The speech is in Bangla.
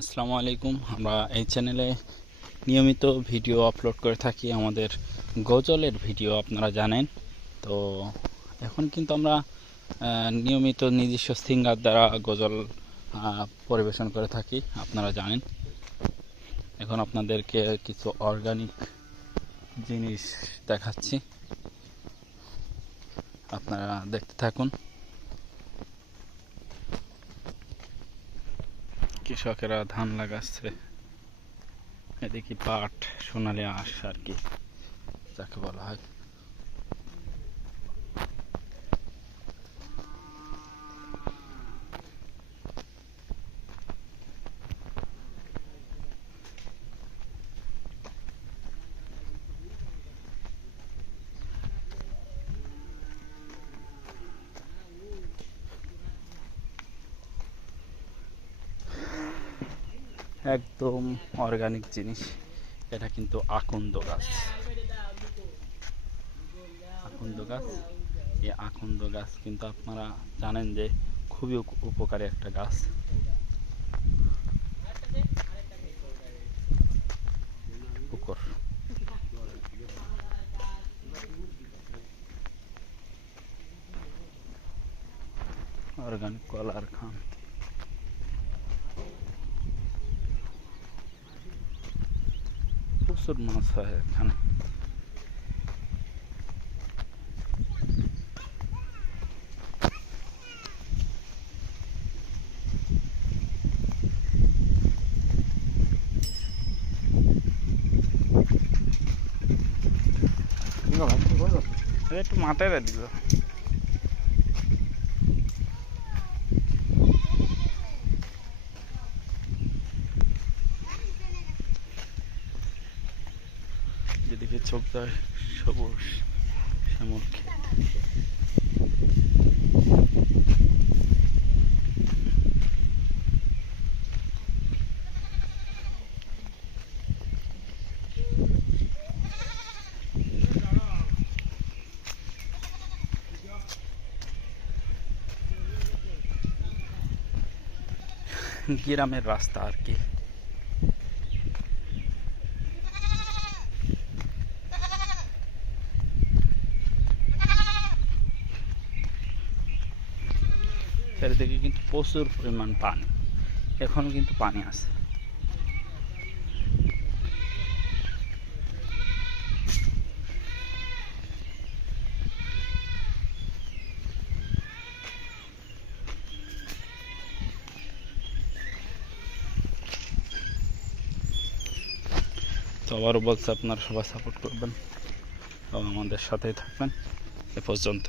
আসসালামু আলাইকুম। আমরা এই চ্যানেলে নিয়মিত ভিডিও আপলোড করে থাকি, আমাদের গজলের ভিডিও আপনারা জানেন। তো এখন কিন্তু আমরা নিয়মিত নিজস্ব সিঙ্গার দ্বারা গজল পরিবেশন করে থাকি, আপনারা জানেন। এখন আপনাদেরকে কিছু অর্গানিক জিনিস দেখাচ্ছি, আপনারা দেখতে থাকুন। কৃষকেরা ধান লাগাচ্ছে, এদিকে পাট, সোনালী আঁশ আর কি যাকে বলা হয়। একদম অর্গানিক জিনিস, এটা কিন্তু আকন্দ গাছ। আকন্দ গাছ, এই আকন্দ গাছ কিন্তু আপনারা জানেন যে খুবই উপকারী একটা গাছ। পুকুর অর্গানিক কলার খান, প্রচুর মাছ হয় এখানে। একটু মাথায় দিল। যেদিকে চোখ যায় সবুজ শ্যামল ক্ষেত। গ্রামের রাস্তা আর কি। চারিদিকে কিন্তু প্রচুর পরিমাণ পানি, এখনো কিন্তু পানি আছে। তো আবারও বলছে, আপনারা সবাই সাপোর্ট করবেন এবং আমাদের সাথেই থাকবেন। এ পর্যন্ত।